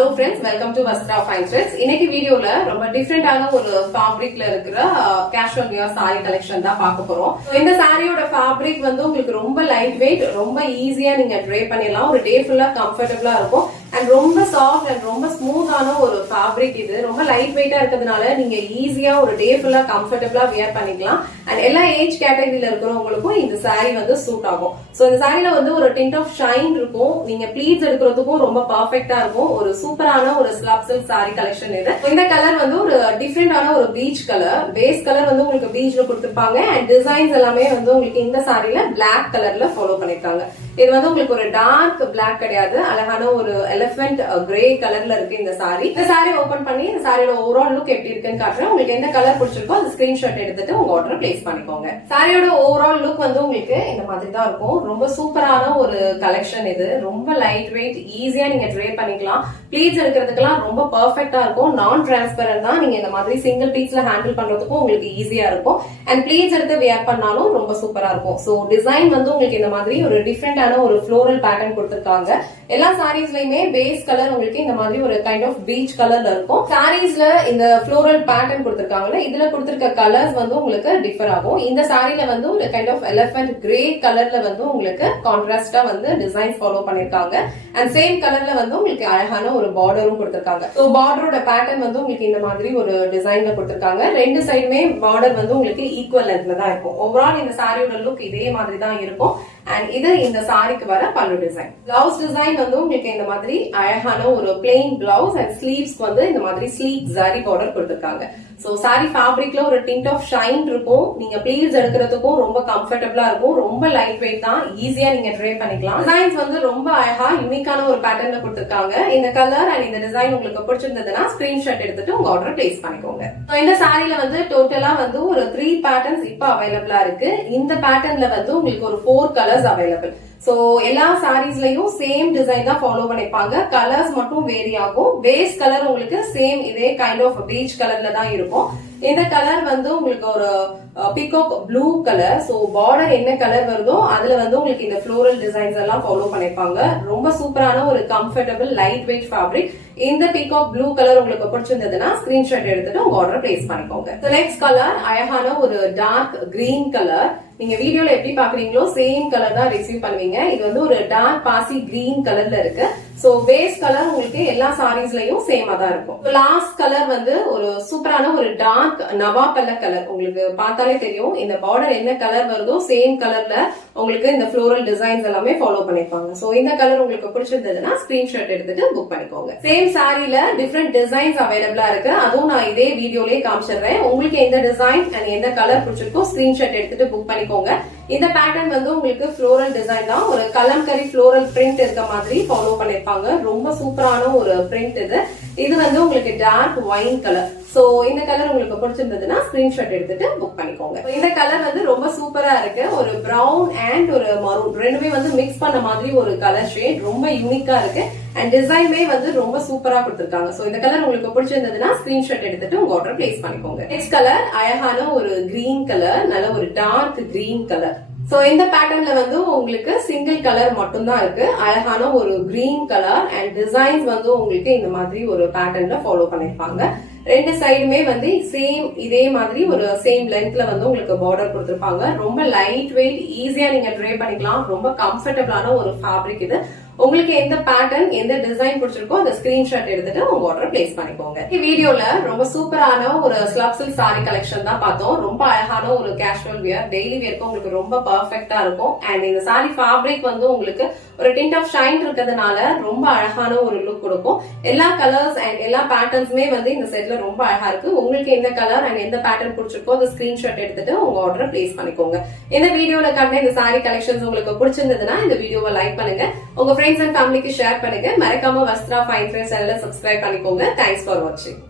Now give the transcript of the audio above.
Hello friends, welcome to Vastra Fine Threads. இன்னைக்கு வீடியோல ரொம்ப டிஃபரெண்டான ஒரு ஃபேப்ரிக்ல இருக்கிற கேஷுவல் வியர் saree கலெக்ஷன் தான் பார்க்க போறோம். இந்த சாரியோட ஃபேப்ரிக் வந்து உங்களுக்கு ரொம்ப லைட் வெயிட், ரொம்ப ஈஸியா நீங்க ட்ரை பண்ணிடலாம். ஒரு டே ஃபுல்லா கம்ஃபர்டபுளா இருக்கும். அண்ட் ரொம்ப சாஃப்ட் அண்ட் ரொம்ப ஸ்மூத்தான ஒரு ஃபேப்ரிக். இது ரொம்ப லைட் வெயிட்டா இருக்கிறதுனால நீங்க ஈஸியா ஒரு டே ஃபுல்லா கம்ஃபர்டபுளா வியர் பண்ணிக்கலாம். அண்ட் எல்லா ஏஜ் கேட்டகரியில இருக்கிறவங்களுக்கும் இந்த சாரி வந்து சூட் ஆகும். சோ இந்த சாரில வந்து ஒரு டிண்ட் ஆஃப் ஷைன் இருக்கும். நீங்க ப்ளீட்ஸ் எடுக்கிறதுக்கும் ரொம்ப பர்ஃபெக்ட்டா இருக்கும். ஒரு சூப்பரான ஒரு ஸ்லப் சில்க் சாரி கலெக்ஷன் இது. இந்த கலர் வந்து ஒரு டிஃபரெண்டான ஒரு பீச் கலர். பேஸ் கலர் வந்து உங்களுக்கு பீச்ல கொடுத்திருப்பாங்க. அண்ட் டிசைன்ஸ் எல்லாமே வந்து உங்களுக்கு இந்த சாரில பிளாக் கலர்ல ஃபாலோ பண்ணிருக்காங்க. இது வந்து உங்களுக்கு ஒரு டார்க் பிளாக் கிடையாது, அழகான ஒரு எலிபென்ட் கிரே கலர்ல இருக்கு இந்த சாரி. இந்த சாரி ஓபன் பண்ணி இந்த சாரியோட ஓவரால் லுக் எப்படி இருக்குன்னு காட்டுறேன். உங்களுக்கு எந்த கலர் பிடிச்சிருக்கோ அந்த ஸ்கிரீன்ஷாட் எடுத்துட்டு உங்க ஆர்டர் பிளேஸ் பண்ணிக்கோங்க. சாரியோட ஓவரால் லுக் வந்து உங்களுக்கு இந்த மாதிரி தான் இருக்கும். ரொம்ப சூப்பரான ஒரு கலெக்ஷன் இது. ரொம்ப லைட் வெயிட், ஈஸியா நீங்க ட்ரை பண்ணிக்கலாம். ப்ளீட்ஸ் எடுக்கிறதுக்கெல்லாம் ரொம்ப பர்ஃபெக்ட்டா இருக்கும். நான் டிரான்ஸ்பரண்ட் தான். நீங்க இந்த மாதிரி சிங்கிள் பீஸ்ல ஹேண்டில் பண்றதுக்கும் உங்களுக்கு ஈஸியா இருக்கும். அண்ட் ப்ளீட்ஸ் எடுத்து வியர் பண்ணாலும் ரொம்ப சூப்பரா இருக்கும். சோ டிசைன் வந்து உங்களுக்கு இந்த மாதிரி ஒரு டிஃபரெண்டான ஒரு ஃப்ளோரல் பேட்டர்ன் கொடுத்திருக்காங்க. எல்லா சாரீஸ்லயுமே பேஸ் கலர் உங்களுக்கு இந்த மாதிரி ஒரு கைண்ட் ஆஃப் பீச் கலர்ல இருக்கும். சாரீஸ்ல இந்த ஃப்ளோரல் பேட்டர்ன் கொடுத்திருக்காங்கல்ல, இதுல கொடுத்திருக்க கலர்ஸ் வந்து உங்களுக்கு டிஃபர் ஆகும். இந்த சாரில வந்து ஒரு கைண்ட் ஆஃப் எலிபென்ட் கிரே கலர்ல வந்து உங்களுக்கு கான்ட்ராஸ்டா வந்து டிசைன் ஃபாலோ பண்ணிருக்காங்க. அண்ட் சேம் கலர்ல வந்து உங்களுக்கு அழகான ஒரு பார்டரும் கொடுத்திருக்காங்க. சோ பார்டரோட பேட்டர்ன் வந்து உங்களுக்கு இந்த மாதிரி ஒரு டிசைன்ல கொடுத்திருக்காங்க. ரெண்டு சைடுமே பார்டர் வந்து உங்களுக்கு ஈக்குவல் லென்த்ல தான் இருக்கும். ஓவரால் இந்த சாரியோட லுக் இதே மாதிரி தான் இருக்கும். அண்ட் இது இந்த சாரிக்கு வர பல்லு டிசைன். பிளவுஸ் டிசைன் வந்து உங்களுக்கு இந்த மாதிரி அழகான ஒரு பிளெயின் பிளவுஸ் அண்ட் ஸ்லீவ்ஸ் வந்து இந்த மாதிரி ஸ்லீக் ஜரி பார்டர் கொடுத்திருக்காங்க. சோ சாரி ஃபேப்ரிக்ல ஒரு டிண்ட் ஆஃப் ஷைன் இருக்கும். நீங்க ப்ளீட்ஸ் எடுக்கிறதுக்கும் ரொம்ப கம்ஃபர்டபுளா இருக்கும். ரொம்ப லைட் வெயிட் தான், ஈஸியா நீங்க ட்ரை பண்ணிக்கலாம். டிசைன்ஸ் வந்து ரொம்ப அழகா யூனிக்கான ஒரு பேட்டர்ன்ல கொடுத்திருக்காங்க. இந்த கலர் அண்ட் இந்த டிசைன் உங்களுக்கு பிடிச்சிருந்ததுன்னா ஸ்கிரீன்ஷாட் எடுத்துட்டு உங்க ஆர்டர் பிளேஸ் பண்ணிக்கோங்க. இந்த சாரில வந்து டோட்டலா வந்து ஒரு 3 பேட்டர்ன்ஸ் இப்ப அவைலபிளா இருக்கு. இந்த பேட்டர்ன்ல வந்து உங்களுக்கு ஒரு 4 கலர்ஸ் அவைலபிள். சோ எல்லா சாரீஸ்லயும் சேம் டிசைன் தான் ஃபாலோ பண்ணிருப்பாங்க. கலர்ஸ் மட்டும் வேரி ஆகும். பேஸ் கலர் உங்களுக்கு சேம் இதே கைண்ட் ஆஃப் பீச் கலர்ல தான் இருக்கும். இந்த கலர் வந்து உங்களுக்கு ஒரு peacock blue colour. So border என்ன கலர் வருதோ அதுல வந்து உங்களுக்கு இந்த ஃப்ளோரல் டிசைன்ஸ் எல்லாம் ஃபாலோ பண்ணிருப்பாங்க. ரொம்ப சூப்பரான ஒரு கம்ஃபர்டபிள் லைட் வெயிட் ஃபேப்ரிக். இந்த பீகாக் ப்ளூ கலர் உங்களுக்கு பிடிச்சிருந்ததுன்னா ஸ்கிரீன்ஷாட் எடுத்துட்டு உங்க ஆர்டர் பிளேஸ் பண்ணிக்கோங்க. நெக்ஸ்ட் கலர் அழகான ஒரு டார்க் கிரீன் கலர். நீங்க வீடியோல எப்படி பாக்குறீங்களோ சேம் கலர் தான் ரிசீவ் பண்ணுவீங்க. இது வந்து ஒரு டார்க் பாசி கிரீன் கலர்ல இருக்கு. சோ பேஸ் கலர் உங்களுக்கு எல்லா சாரீஸ்லயும் சேமா தான் இருக்கும். லாஸ்ட் கலர் வந்து ஒரு சூப்பரான ஒரு டார்க் நவாப்பல்ல கலர். உங்களுக்கு பார்த்தாலே தெரியும் இந்த பார்டர் என்ன கலர் வருதோ சேம் கலர்ல உங்களுக்கு இந்த ஃப்ளோரல் டிசைன்ஸ் எல்லாமே ஃபாலோ பண்ணிருப்பாங்க. சோ இந்த கலர் உங்களுக்கு பிடிச்சிருந்ததுன்னா ஸ்கிரீன்ஷாட் எடுத்துட்டு புக் பண்ணிக்கோங்க. சேம் சாரில டிஃபரெண்ட் டிசைன்ஸ் அவைலபிளா இருக்கு. அதுவும் நான் இதே வீடியோலயே காமிச்சிடுறேன். உங்களுக்கு எந்த டிசைன் அண்ட் எந்த கலர் பிடிச்சிருக்கோ ஸ்கிரீன்ஷாட் எடுத்துட்டு புக் பண்ணிக்கோங்க. இந்த பேட்டர்ன் வந்து உங்களுக்கு ஃப்ளோரல் டிசைன் தான். ஒரு கலம்கரி ஃப்ளோரல் பிரிண்ட் இருக்க மாதிரி ஃபாலோ பண்ணிருப்பாங்க. ரொம்ப சூப்பரான ஒரு பிரிண்ட் இது. இது வந்து உங்களுக்கு டார்க் ஒயின் கலர். சோ இந்த கலர் உங்களுக்கு பிடிச்சிருந்ததுன்னா ஸ்கிரீன்ஷாட் எடுத்துட்டு புக் பண்ணிக்கோங்க. இந்த கலர் வந்து ரொம்ப சூப்பரா இருக்கு. ஒரு பிரவுன் அண்ட் ஒரு மரூன் ரெண்டுமே வந்து மிக்ஸ் பண்ண மாதிரி ஒரு கலர் ஷேட். ரொம்ப யூனிக்கா இருக்கு. அண்ட் டிசைன்மே வந்து ரொம்ப சூப்பரா கொடுத்திருக்காங்க. சோ இந்த கலர் உங்களுக்கு பிடிச்சிருந்ததுன்னா ஸ்கிரீன்ஷாட் எடுத்துட்டு உங்க ஆர்டர் பிளேஸ் பண்ணிக்கோங்க. நெக்ஸ்ட் கலர் அழகான ஒரு கிரீன் கலர், நல்ல ஒரு டார்க் கிரீன் கலர். சோ இந்த பேட்டர்ன்ல வந்து உங்களுக்கு சிங்கிள் கலர் மட்டும் தான் இருக்கு. அழகான ஒரு கிரீன் கலர் அண்ட் டிசைன்ஸ் வந்து உங்களுக்கு இந்த மாதிரி ஒரு பேட்டர்ன்ல ஃபாலோ பண்ணிருப்பாங்க. ரெண்டு சைடுமே வந்து சேம் இதே மாதிரி ஒரு சேம் லென்த்ல வந்து உங்களுக்கு பார்டர் கொடுத்திருப்பாங்க. ரொம்ப லைட் வெயிட், ஈஸியா நீங்க ட்ரை பண்ணிக்கலாம். ரொம்ப கம்ஃபர்டபிளான ஒரு ஃபேப்ரிக் இது. உங்களுக்கு எந்த பேட்டர்ன் எந்த டிசைன் பிடிச்சிருக்கோ அந்த ஸ்கிரீன்ஷாட் எடுத்துட்டு உங்க ஆர்டர் பிளேஸ் பண்ணிக்கோங்க. இந்த வீடியோல ரொம்ப சூப்பரான ஒரு ஸ்லப் சில்க் சாரி கலெக்ஷன் தான் பார்த்தோம். ரொம்ப அழகான ஒரு கேஷுவல் வியர், டெய்லி வியர்க்கு உங்களுக்கு ரொம்ப பர்ஃபெக்ட்டா இருக்கும். அண்ட் இந்த சாரி ஃபேப்ரிக் வந்து உங்களுக்கு ஒரு டிண்ட் ஆஃப் ஷைன் இருக்கிறதுனால ரொம்ப அழகான ஒரு லுக் கொடுக்கும். எல்லா கலர்ஸ் அண்ட் எல்லா பேட்டர்ன்ஸுமே வந்து இந்த செட்ல ரொம்ப அழகா இருக்கு. உங்களுக்கு எந்த கலர் அண்ட் எந்த பேட்டர்ன் பிடிச்சிருக்கோ அந்த ஸ்கிரீன்ஷாட் எடுத்துட்டு உங்க ஆர்டர் பிளேஸ் பண்ணிக்கோங்க. இந்த வீடியோல காட்டின இந்த சாரி கலெக்ஷன்ஸ் உங்களுக்கு பிடிச்சிருந்ததுன்னா இந்த வீடியோவை லைக் பண்ணுங்க. உங்க ஃப்ரெண்ட்ஸ் அண்ட் ஃபேமிலிக்கு ஷேர் பண்ணுங்க. மறக்காம வஸ்த்ரா ஃபைன் த்ரெட்ஸ் சேனலை சப்ஸ்கிரைப் பண்ணிக்கோங்க. தேங்க்ஸ் ஃபார் வாட்சிங்.